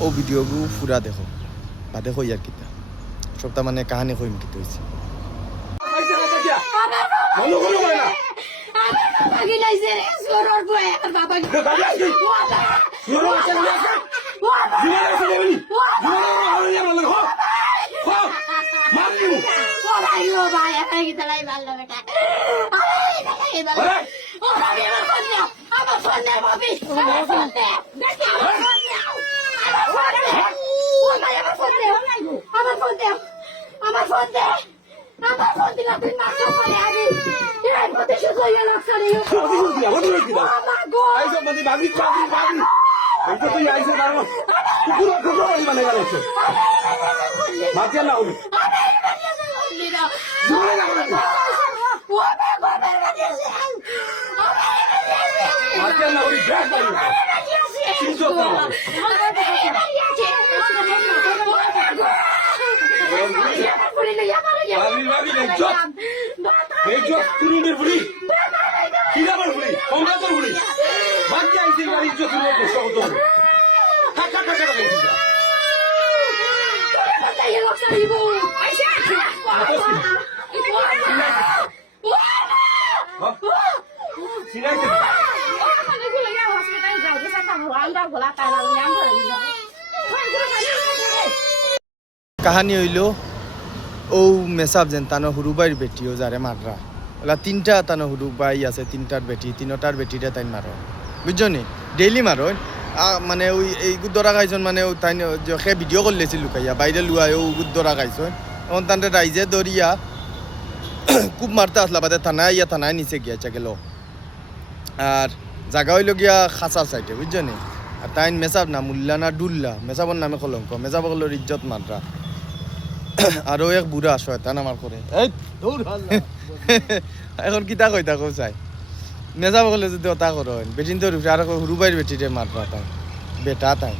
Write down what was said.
ও ভিডিওগুলো পুরা দেখো বা দেখো ইয়ার কিতা সবটা মানে কাহানি কইম কিতা হইছে কাহানি হইল ও মেসাব যেন তানো হুরুবাইর বেটিও যারে মাররা ওলা তিনটা তানো হুরুবাই আছে তিনটার বেটি তিনটার বেটিটা তাই মারো বুঝছো নি ডেইলি মারো মানে ওই এই গুদ্দরা খাইছন মানে তাই সে ভিডিও করলেছিল লুকাইয়া বাইরে লুয়াই ও গুদ্দরা খাইছন এখন তান্তে রাইজে দরিয়া খুব মারতে আসলা বাদে থানায় নিচে গিয়েছে গেল আর জায়গা হইল গিয়া খাঁচার সাইডে বুঝছো নি আর তাই মেসাব না মুল্লা না ডুল্লা মেসাবর নামে কলঙ্ক মেসাব হলো ইজ্জত মাররা আরো এক বুড়া শয়তান আমার করে এখন কিতা কই থাকো চাই মেজাব গলে যদি ওটা করেন বেটিন তো আর হুরুবাইর বেটিরে মারবা তাই বেটা তাই